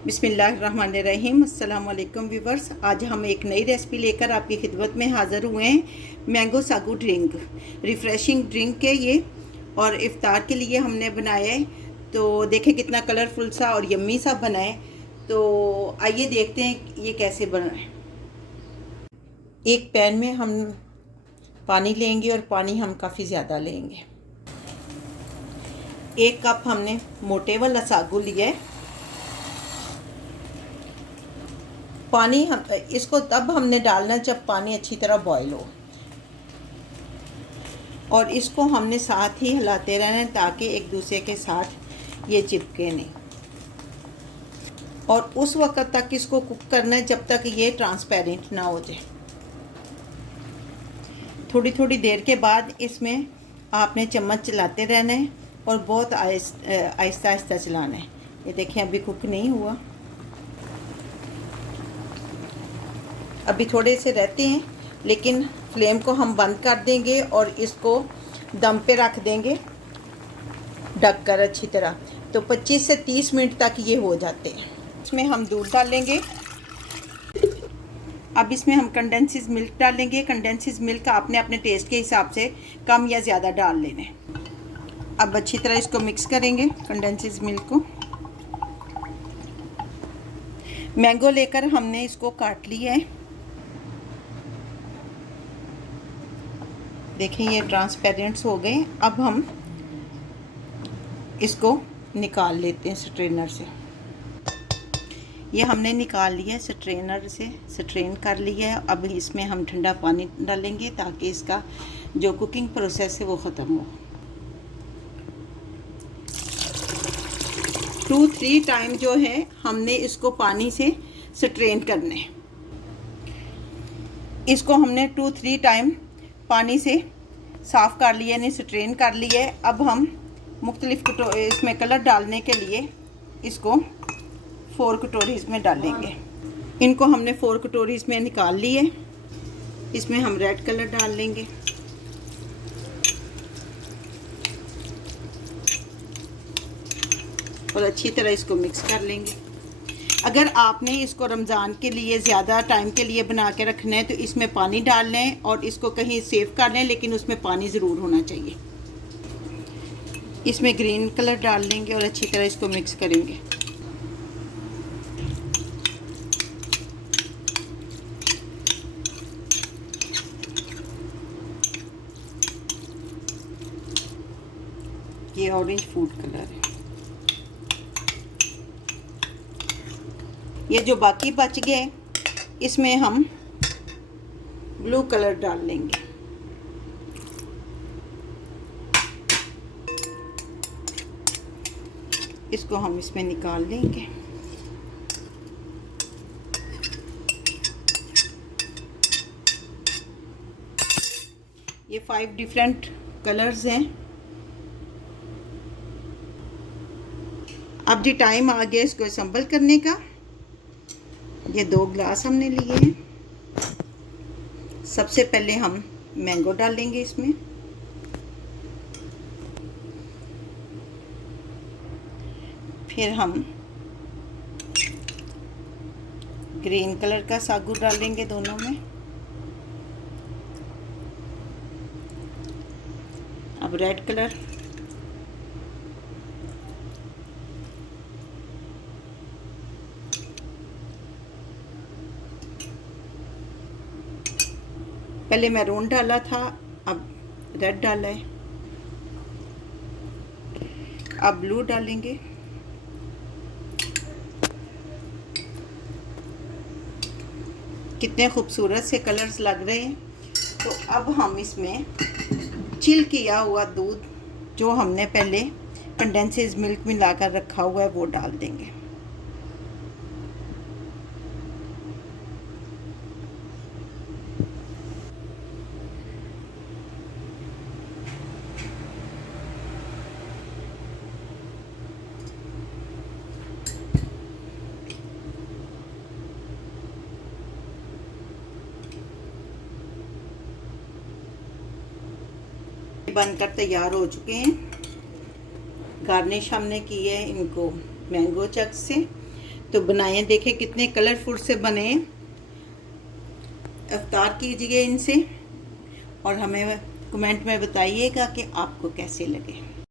बिस्मिल्लाहिर्रहमानिर्रहीम। अस्सलाम वालेकुम व्यूवर्स। आज हम एक नई रेसिपी लेकर आपकी खिदमत में हाज़िर हुए हैं। मैंगो सागू ड्रिंक, रिफ़्रेशिंग ड्रिंक है ये, और इफ़्तार के लिए हमने बनाया है। तो देखें कितना कलरफुल सा और यम्मी सा बना है। तो आइए देखते हैं ये कैसे बना है। एक पैन में हम पानी लेंगे और पानी हम काफ़ी ज़्यादा लेंगे। 1 कप हमने मोटे वाला सागू लिया है। पानी हम इसको तब हमने डालना जब पानी अच्छी तरह बॉईल हो, और इसको हमने साथ ही हिलाते रहना है ताकि एक दूसरे के साथ ये चिपके नहीं। और उस वक्त तक इसको कुक करना है जब तक ये ट्रांसपेरेंट ना हो जाए। थोड़ी थोड़ी देर के बाद इसमें आपने चम्मच चलाते रहना है और बहुत आहिस्ता आहिस्ता चलाना है। ये देखें अभी कुक नहीं हुआ, अभी थोड़े से रहते हैं, लेकिन फ्लेम को हम बंद कर देंगे और इसको दम पे रख देंगे ढक कर अच्छी तरह। तो 25 से 30 मिनट तक ये हो जाते हैं। इसमें हम दूध डालेंगे। अब इसमें हम कंडेंसेस मिल्क डालेंगे। कंडेंसेस मिल्क आपने अपने टेस्ट के हिसाब से कम या ज़्यादा डाल लेने। अब अच्छी तरह इसको मिक्स करेंगे कंडेंसेस मिल्क को। मैंगो लेकर हमने इसको काट लिया है। देखें ये ट्रांसपेरेंट्स हो गए। अब हम इसको निकाल लेते हैं स्ट्रेनर से। ये हमने निकाल लिया स्ट्रेनर से, स्ट्रेन कर लिया है। अब इसमें हम ठंडा पानी डालेंगे ताकि इसका जो कुकिंग प्रोसेस है वो ख़त्म हो। 2-3 टाइम जो है हमने इसको पानी से स्ट्रेन करना है। इसको हमने 2-3 टाइम पानी से साफ़ कर लिया, यानी स्ट्रेन कर लिया है। अब हम मुख्तलिफ इसमें कलर डालने के लिए इसको 4 कटोरीज़ में डालेंगे। इनको हमने 4 कटोरीज़ में निकाल लिए। इसमें हम रेड कलर डाल लेंगे, और अच्छी तरह इसको मिक्स कर लेंगे। अगर आपने इसको रमज़ान के लिए ज़्यादा टाइम के लिए बना के रखना है तो इसमें पानी डाल लें और इसको कहीं सेव कर लें, लेकिन उसमें पानी ज़रूर होना चाहिए। इसमें ग्रीन कलर डाल लेंगे और अच्छी तरह इसको मिक्स करेंगे। ये ऑरेंज फूड कलर है। ये जो बाकी बच गए इसमें हम ब्लू कलर डाल लेंगे। इसको हम इसमें निकाल लेंगे। ये 5 डिफरेंट कलर्स हैं। अब जी टाइम आ गया इसको असम्बल करने का। ये 2 ग्लास हमने लिए हैं। सबसे पहले हम मैंगो डालेंगे इसमें। फिर हम ग्रीन कलर का सागू डालेंगे दोनों में। अब रेड कलर, पहले मैरून डाला था, अब रेड डाला है। अब ब्लू डालेंगे। कितने खूबसूरत से कलर्स लग रहे हैं। तो अब हम इसमें चिल किया हुआ दूध जो हमने पहले कंडेंसेस मिल्क में लाकर रखा हुआ है वो डाल देंगे। बनकर तैयार हो चुके हैं। गार्निश हमने की है इनको मैंगो चक से। तो बनाएं, देखें कितने कलरफुल से बने। इफ्तार कीजिए इनसे और हमें कमेंट में बताइएगा कि आपको कैसे लगे।